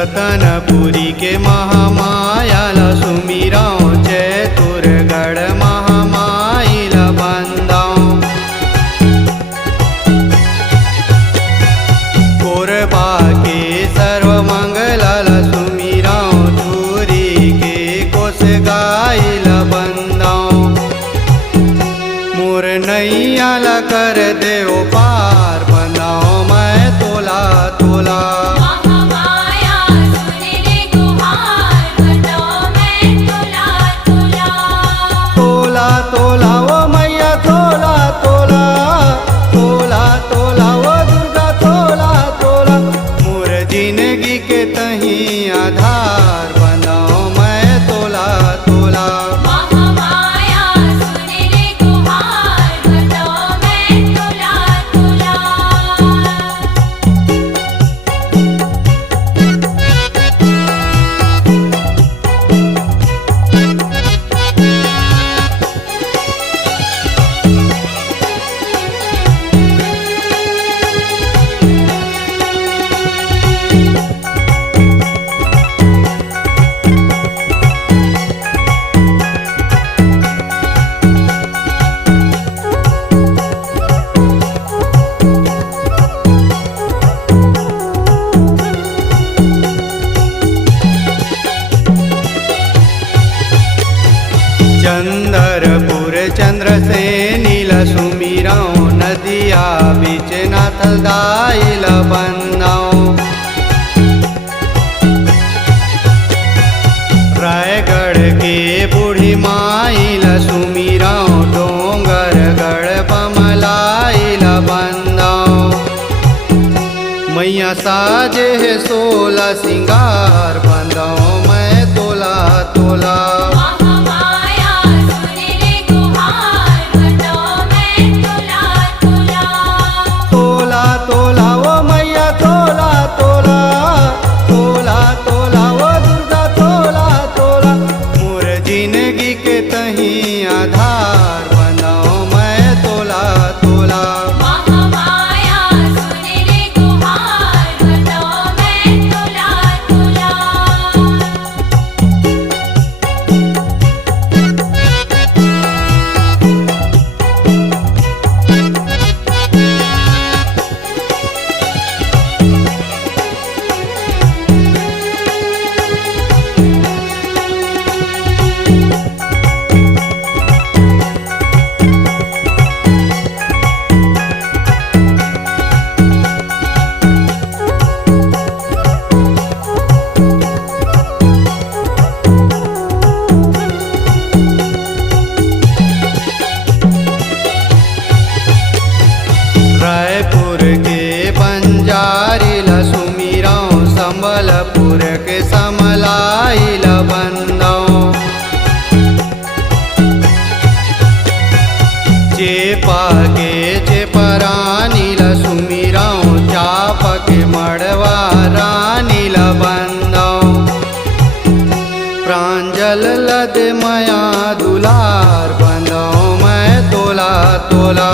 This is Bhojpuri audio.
रतनपुरी के महामाया ला सुमिराओ, चतुरगढ़ महामाई ला बंदाओ। कोरबा के सर्वमंगल ला सुमिराओ, धूरी के कोस गाई ला बंदाओ। मोर नैया ला कर देओ पार, बंदाओ मैं तोला तोला। तोला ओ मैया तोला तोला, तोला तोला ओ दुर्गा तोला तोला। मोर जिंदगी के तही आधार, बनाओ मैं तोला तोला। चंद्रपुर चंद्रसेनी ला सुमिराओ, नदिया बीच नाथ दाई ला बंदाओ। रायगढ़ के बूढ़ी माई ला सुमिराओ, डोंगरगढ़ बमलाई ला बंदाओ। मैया साजे है 16 सिंगार, बंदाओ मैं तोला तोला। तोला ओ मैया तोला तोला, तोला तोला ओ दुर्गा तोला तोला। मोर जिंदगी के तही आधार, बनाओ मैं तोला तोला। रायपुर के बंजारी ला सुमिराओ, संबलपुर के समलाई ला बंदाओ। चेपा के चेपरानी ला सुमिराओ, चाप के मड़वा रानी ला बंदाओ। प्रांजल लद मया दुलार, बंदाओ मैं तोला तोला।